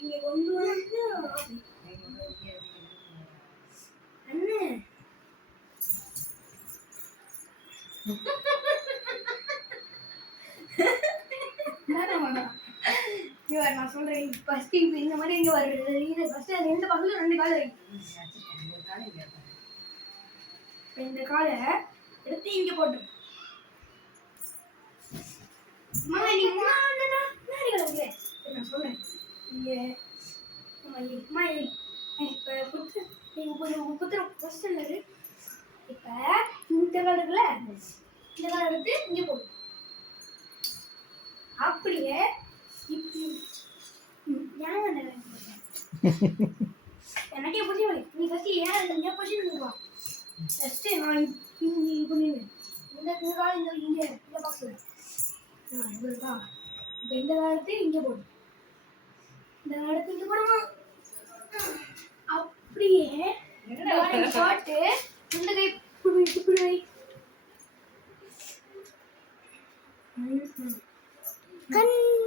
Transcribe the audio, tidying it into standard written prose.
இங்க கொண்டு வந்து அண்ணே நான் சொல்றேன் ஃபர்ஸ்ட் இப்போ இந்த மாதிரி இங்க வருது இது ஃபர்ஸ்ட் ரெண்டு பக்கத்துல ரெண்டு கால் வை இந்த காலை எடுத்து இங்க போட்டு மாமா நீ முன்னாடி நான் சொல்றேன் இங்க அம்மா இப்ப புத்து நீங்க கொஞ்சம் புத்துற ஃபர்ஸ்ட் என்னது இப்ப இந்த கால் இருக்குல்ல இந்த கால் எடுத்து இங்க போடு அப்படியே எனக்கே புரியல நீ ஃபர்ஸ்ட் ஏன் இங்க பொசிஷன் வா ஃபர்ஸ்ட் நான் இங்க பண்ணிடு இந்த கால் இந்த இங்க இந்த பாக்ஸ்ல இதுதான் இப்போ இந்த காலத்து இங்க போடு இந்த காலத்து இங்க போடுமா அப்படியே போட்டு இந்த கை இப்படி வை